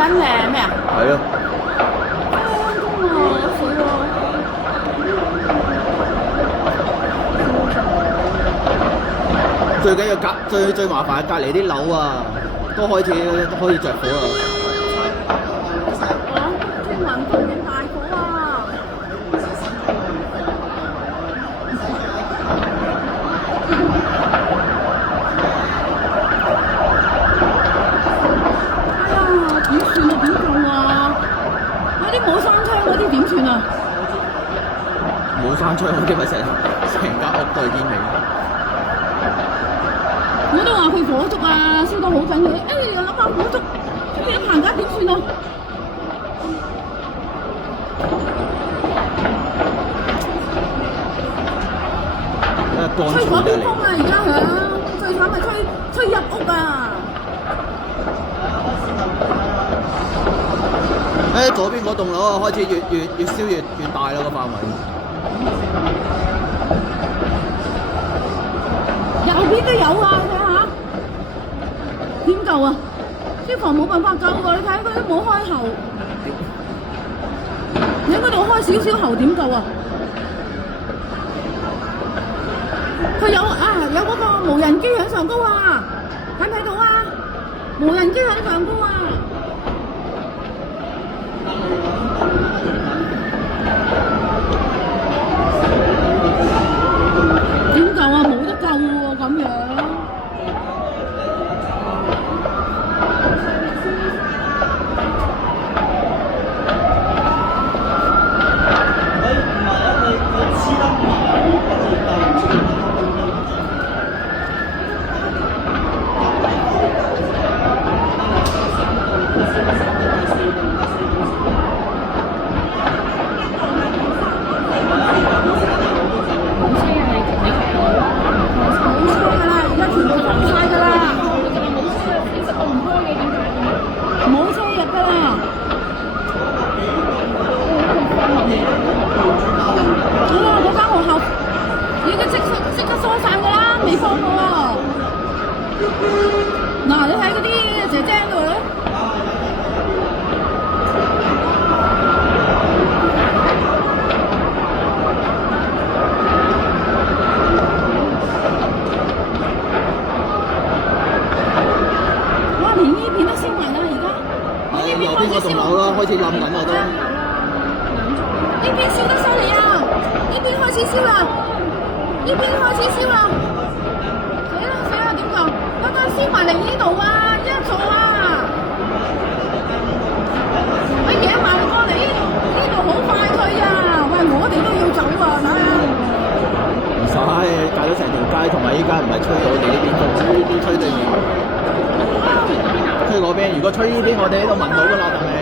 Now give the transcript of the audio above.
緊咩啊？係咯，咁啊，死咯！最緊要最麻煩係隔離啲樓啊，都開始着火啦。天雲對面大火啊！哎呀，點算啊？點救啊？嗰啲冇閂窗嗰啲點算啊？冇閂窗嗰啲咪成間屋都係煙味。我都話佢火燭啊，燒到好緊要。又諗下火燭，出邊行家點算啊？吹嗰邊風啊！而家響，最慘係吹入屋啊！左邊嗰棟樓啊，開始越燒越大啦個範圍。右邊都有啊！你睇下，點救啊？消防冇辦法救㗎，你睇佢都冇開喉，你喺嗰度開少少喉點救啊？佢有嗰個無人機喺上高啊！睇唔睇到啊？無人機喺上高啊！點救啊？冇得救喎，咁樣。嗱，你睇嗰啲姐姐喺度咧，哇！連呢邊都燒埋啦，而家呢邊開始燒啦，開始冧緊啦都。呢邊燒得犀利啊！呢邊開始燒啦，呢邊開始燒啦，死啦點救？啱啱燒埋嚟呢度啊，一座啊！喂，野蠻過嚟呢度好快脆啊！喂，我哋都要走啊，睇下。唔使，隔咗成條街，同埋依家唔係吹我哋呢邊風，呢邊吹對面。吹嗰邊，如果吹呢邊，我哋呢度聞到㗎啦，係咪？